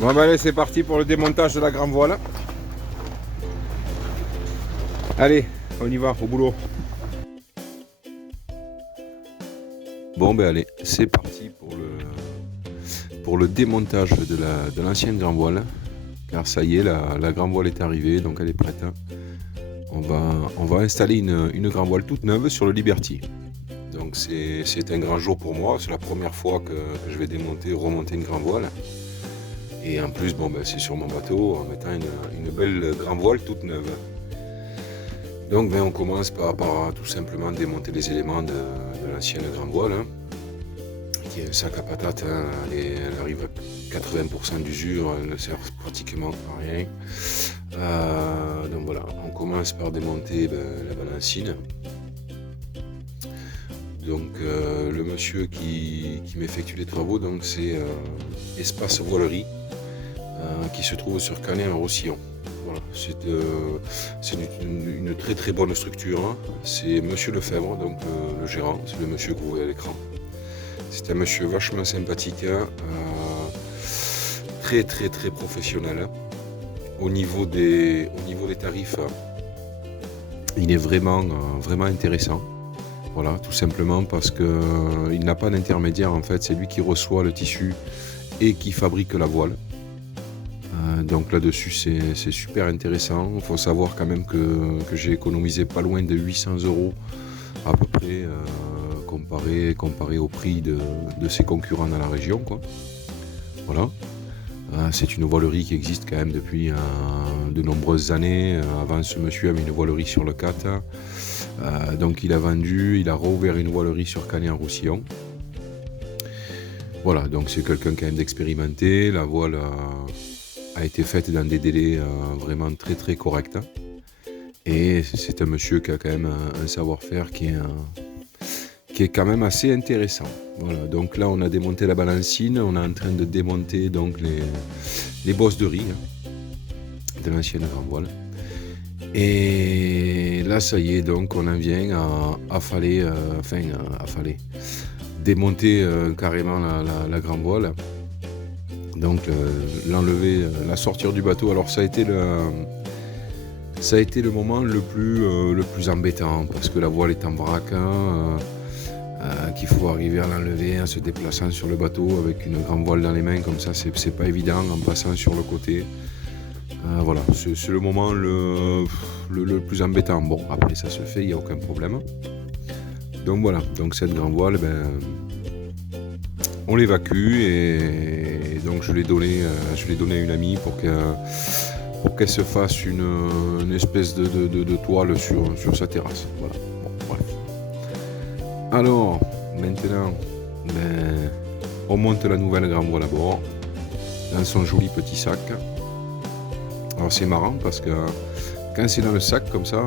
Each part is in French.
Bon ben allez, c'est parti pour le démontage de la grande voile. Allez, on y va, au boulot. Bon ben allez, c'est parti pour le démontage de l'ancienne grande voile. Car ça y est, la grande voile est arrivée, donc elle est prête. On va installer une grande voile toute neuve sur le Liberty. Donc c'est un grand jour pour moi, c'est la première fois que je vais remonter une grande voile. Et en plus, bon, ben, c'est sur mon bateau en mettant une belle grande voile toute neuve. Donc ben, on commence par tout simplement démonter les éléments de l'ancienne grande voile, qui est un sac à patates, elle arrive à 80% d'usure, elle ne sert pratiquement à rien. Donc voilà, on commence par démonter la balancine. Donc le monsieur qui m'effectue les travaux, donc c'est Espace Voilerie, qui se trouve sur Canet-en-Roussillon. Voilà, c'est une très très bonne structure. C'est Monsieur Lefebvre, donc le gérant, c'est le monsieur que vous voyez à l'écran. C'est un monsieur vachement sympathique, très très très professionnel. Au niveau des tarifs, il est vraiment intéressant. Voilà, tout simplement parce qu'il n'a pas d'intermédiaire en fait, c'est lui qui reçoit le tissu et qui fabrique la voile. Donc là-dessus c'est super intéressant. Il faut savoir quand même que j'ai économisé pas loin de 800 € à peu près comparé au prix de ses concurrents dans la région, quoi. Voilà. C'est une voilerie qui existe quand même depuis de nombreuses années. Avant, ce monsieur avait une voilerie sur le 4. Donc il a rouvert une voilerie sur Canet-en-Roussillon. Voilà, donc c'est quelqu'un quand même d'expérimenté. La voile a été faite dans des délais vraiment très très corrects. Et c'est un monsieur qui a quand même un savoir-faire qui est quand même assez intéressant. Voilà, donc là on a démonté la balancine, on est en train de démonter donc les bosses de riz de l'ancienne grande voile. Et là ça y est, donc on en vient à démonter carrément la grande voile. Donc l'enlever, la sortir du bateau. Alors ça a été le moment le plus embêtant parce que la voile est en vrac, qu'il faut arriver à l'enlever en se déplaçant sur le bateau avec une grande voile dans les mains comme ça, c'est pas évident en passant sur le côté. Voilà, c'est le moment le plus embêtant. Bon, après ça se fait, il n'y a aucun problème. Donc voilà, donc cette grande voile, on l'évacue et donc je l'ai donné à une amie pour qu'elle se fasse une espèce de toile sur sa terrasse. Voilà. Bon, bref. Alors, maintenant, on monte la nouvelle grande voile à bord dans son joli petit sac. Alors c'est marrant parce que quand c'est dans le sac comme ça,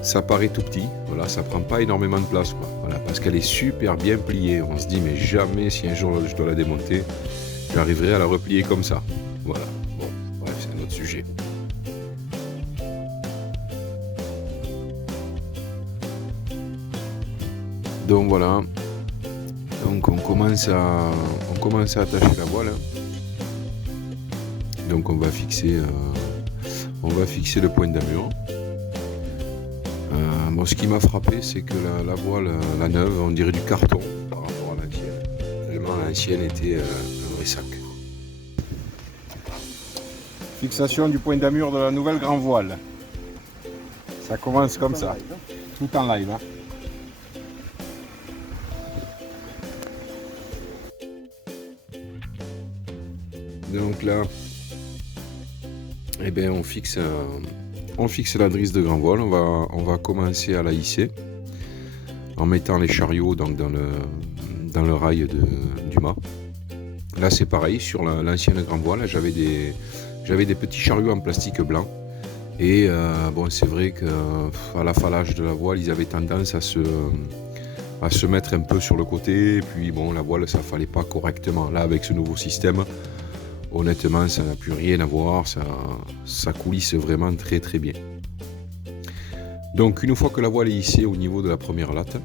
ça paraît tout petit. Voilà, ça prend pas énormément de place, quoi. Voilà, parce qu'elle est super bien pliée. On se dit mais jamais si un jour je dois la démonter, j'arriverai à la replier comme ça. Voilà. Bon, bref, c'est un autre sujet. Donc voilà. Donc on commence à attacher la voile. Donc on va fixer le point d'amure. Bon, ce qui m'a frappé, c'est que la voile, la neuve, on dirait du carton par rapport à l'ancienne. Tellement l'ancienne était un vrai sac. Fixation du point d'amure de la nouvelle grande voile. Ça commence comme ça, tout en live. Donc là, on fixe la drisse de grande voile. On va commencer à la hisser en mettant les chariots donc dans le rail du mât. Là c'est pareil, sur l'ancienne grande voile, j'avais des petits chariots en plastique blanc. Et bon, c'est vrai qu'à l'affalage de la voile, ils avaient tendance à se mettre un peu sur le côté. Et puis bon, la voile, ça fallait pas correctement. Là, avec ce nouveau système, honnêtement, ça n'a plus rien à voir. Ça coulisse vraiment très très bien. Donc, une fois que la voile est hissée au niveau de la première latte,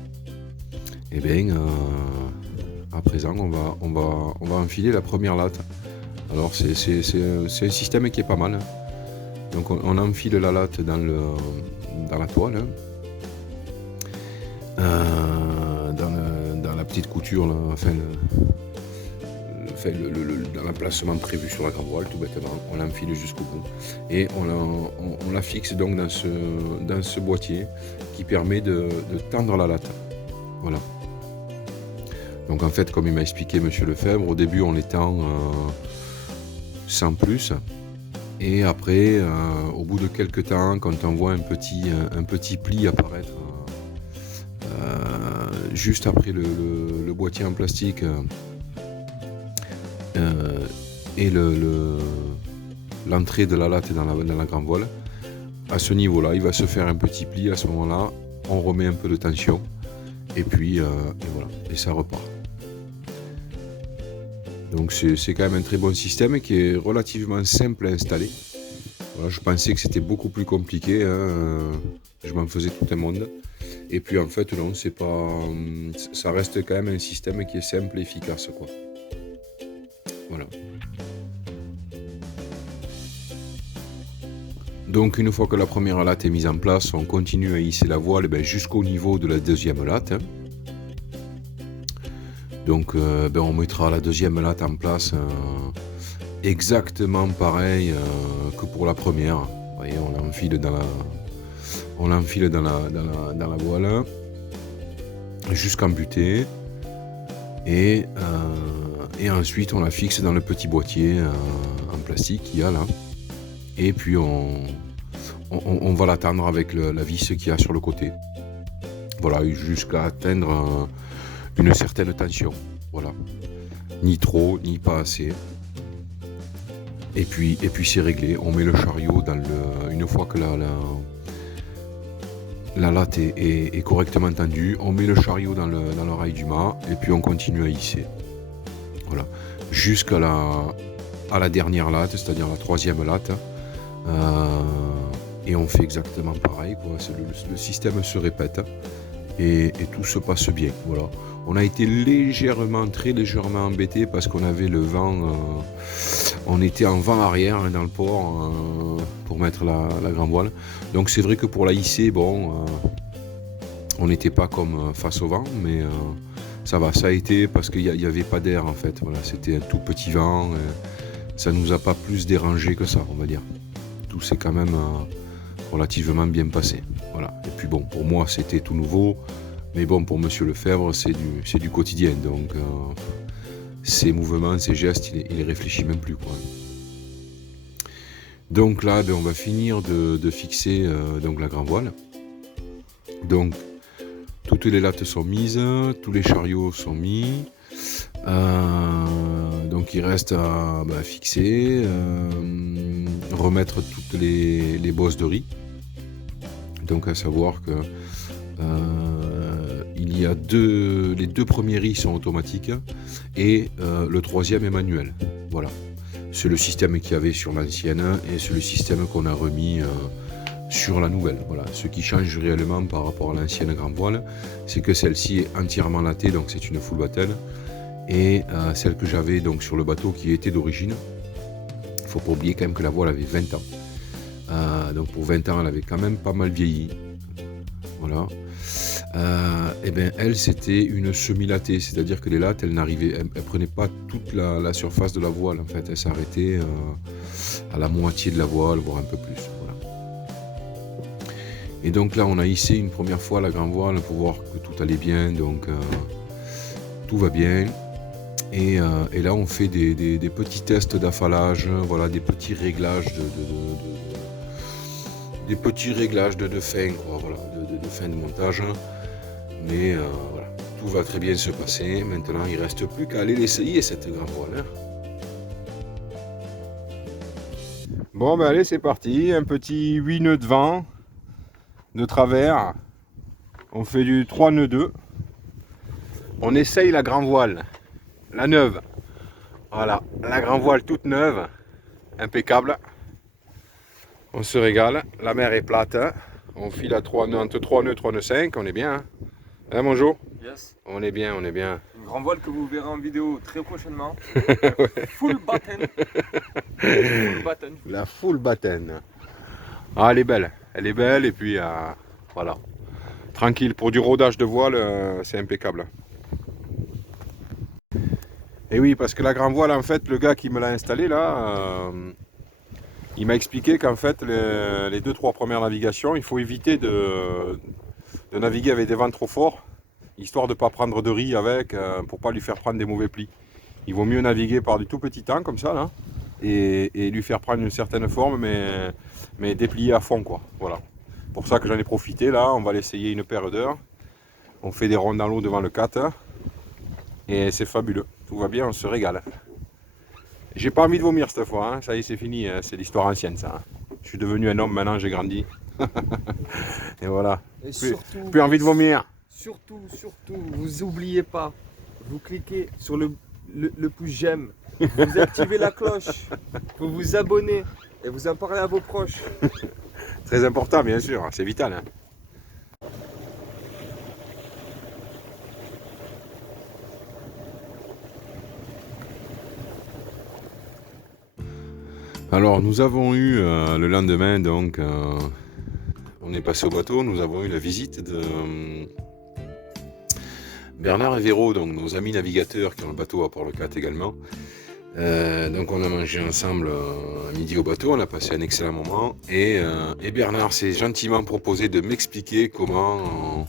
à présent, on va enfiler la première latte. Alors c'est un système qui est pas mal, hein. Donc on enfile la latte dans la toile, hein. Dans la petite couture, là, enfin, dans l'emplacement prévu sur la grande voile, tout bêtement, on l'enfile jusqu'au bout et on la fixe donc dans ce boîtier qui permet de tendre la latte. Voilà. Donc en fait, comme il m'a expliqué Monsieur Lefebvre, au début on l'étend sans plus, et après, au bout de quelques temps, quand on voit un petit pli apparaître juste après le boîtier en plastique et l'entrée de la latte dans la grande voile, à ce niveau-là, il va se faire un petit pli. À ce moment-là, on remet un peu de tension et puis et voilà, et ça repart. Donc c'est quand même un très bon système qui est relativement simple à installer. Voilà, je pensais que c'était beaucoup plus compliqué, hein, je m'en faisais tout un monde. Et puis en fait non, c'est pas, ça reste quand même un système qui est simple et efficace, quoi. Voilà. Donc une fois que la première latte est mise en place, on continue à hisser la voile jusqu'au niveau de la deuxième latte, hein. Donc on mettra la deuxième latte en place exactement pareil que pour la première. Vous voyez, on l'enfile dans la voile jusqu'en butée et ensuite on la fixe dans le petit boîtier en plastique qu'il y a là, et puis on va l'attendre avec la vis qu'il y a sur le côté. Voilà, jusqu'à atteindre une certaine tension. Voilà, ni trop ni pas assez. Et puis c'est réglé. On met le chariot une fois que la latte est correctement tendue, on met le chariot dans l'oreille du mât et puis on continue à hisser. Voilà, jusqu'à la dernière latte, c'est-à-dire la troisième latte. Et on fait exactement pareil, quoi. Le système se répète et tout se passe bien. Voilà. On a été très légèrement embêté parce qu'on avait le vent, on était en vent arrière dans le port pour mettre la grande voile. Donc c'est vrai que pour la hisser, on n'était pas comme face au vent, mais ça va, ça a été parce qu'il n'y avait pas d'air en fait. Voilà, c'était un tout petit vent, ça nous a pas plus dérangé que ça, on va dire. Tout s'est quand même relativement bien passé. Voilà. Et puis bon, pour moi c'était tout nouveau. Mais bon, pour Monsieur Lefebvre, c'est du quotidien, donc ses mouvements, ses gestes, il les réfléchit même plus, quoi. Donc là, on va finir de fixer donc la grande voile. Donc toutes les lattes sont mises, tous les chariots sont mis. Donc il reste à fixer, remettre toutes les bosses de riz. Donc à savoir que il y a les deux premiers riz sont automatiques et le troisième est manuel. Voilà, c'est le système qu'il y avait sur l'ancienne et c'est le système qu'on a remis sur la nouvelle. Voilà, ce qui change réellement par rapport à l'ancienne grande voile, c'est que celle-ci est entièrement lattée, donc c'est une full bottle, et celle que j'avais donc sur le bateau qui était d'origine, il faut pas oublier quand même que la voile avait 20 ans. Donc pour 20 ans elle avait quand même pas mal vieilli. Voilà. Elle, c'était une semi-lattée, c'est-à-dire que les lattes, elles prenaient pas toute la surface de la voile, en fait, elles s'arrêtaient à la moitié de la voile, voire un peu plus. Voilà. Et donc là, on a hissé une première fois la grande voile pour voir que tout allait bien, donc tout va bien. Et là, on fait des petits tests d'affalage, voilà, des petits réglages de fin, quoi, voilà, de fin de montage. Mais voilà, tout va très bien se passer. Maintenant, il ne reste plus qu'à aller l'essayer, cette grande voile. Bon, allez, c'est parti. Un petit 8 nœuds de vent de travers. On fait du 3 nœuds 2. On essaye la grande voile, la neuve. Voilà, la grande voile toute neuve, impeccable. On se régale. La mer est plate. On file à 3 nœuds, entre 3 nœuds et 3 nœuds 5. On est bien. Hein, mon Jo ? Yes. On est bien, on est bien. Une grande voile que vous verrez en vidéo très prochainement. Ouais. Full button. Full button. La full bataine. Ah, elle est belle et puis voilà. Tranquille, pour du rodage de voile, c'est impeccable. Et oui, parce que la grande voile, en fait, le gars qui me l'a installé là, il m'a expliqué qu'en fait, les 2-3 premières navigations, il faut éviter de naviguer avec des vents trop forts, histoire de ne pas prendre de riz avec, pour pas lui faire prendre des mauvais plis. Il vaut mieux naviguer par du tout petit temps, comme ça, là, et lui faire prendre une certaine forme, mais déplier à fond, quoi. Voilà. Pour ça que j'en ai profité, là, on va l'essayer une paire d'heures. On fait des rondes dans l'eau devant le 4, et c'est fabuleux. Tout va bien, on se régale. J'ai pas envie de vomir cette fois, hein. Ça y est, c'est fini, hein. C'est l'histoire ancienne, ça. Je suis devenu un homme maintenant, j'ai grandi. Et voilà. Et Plus envie de vomir. Surtout, vous oubliez pas. Vous cliquez sur le pouce j'aime. Vous activez la cloche. Vous vous abonnez. Et vous en parlez à vos proches. Très important, bien sûr, c'est vital, hein. Alors nous avons eu le lendemain, donc on est passé au bateau, nous avons eu la visite de Bernard et Véro, donc nos amis navigateurs qui ont le bateau à Port-le-Cat également. Donc on a mangé ensemble à midi au bateau, on a passé un excellent moment et Bernard s'est gentiment proposé de m'expliquer comment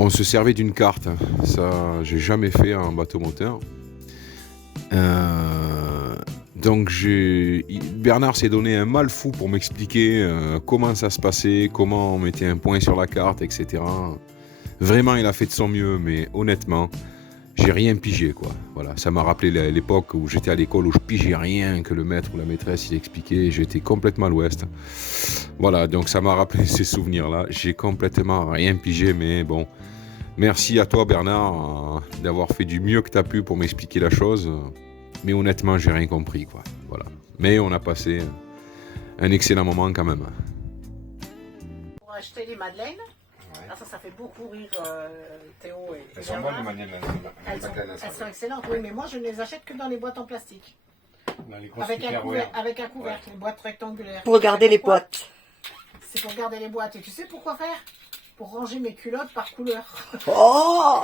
on se servait d'une carte. Ça, j'ai jamais fait en bateau moteur. Donc Bernard s'est donné un mal fou pour m'expliquer comment ça se passait, comment on mettait un point sur la carte, etc. Vraiment, il a fait de son mieux, mais honnêtement, j'ai rien pigé, quoi. Voilà, ça m'a rappelé l'époque où j'étais à l'école, où je pigeais rien, que le maître ou la maîtresse il expliquait, j'étais complètement à l'ouest. Voilà, donc ça m'a rappelé ces souvenirs-là. J'ai complètement rien pigé, mais bon, merci à toi Bernard d'avoir fait du mieux que tu as pu pour m'expliquer la chose. Mais honnêtement, j'ai rien compris, quoi. Voilà. Mais on a passé un excellent moment quand même. Pour acheter les madeleines. Ouais. Alors ça fait beaucoup rire Théo et Elles sont bonnes les madeleines. Elles sont excellentes, oui, mais moi je ne les achète que dans les boîtes en plastique. Dans les grosses avec un couvercle, une boîte rectangulaire. Pour garder les boîtes. C'est pour garder les boîtes. Et tu sais pourquoi faire? Pour ranger mes culottes par couleur. Oh!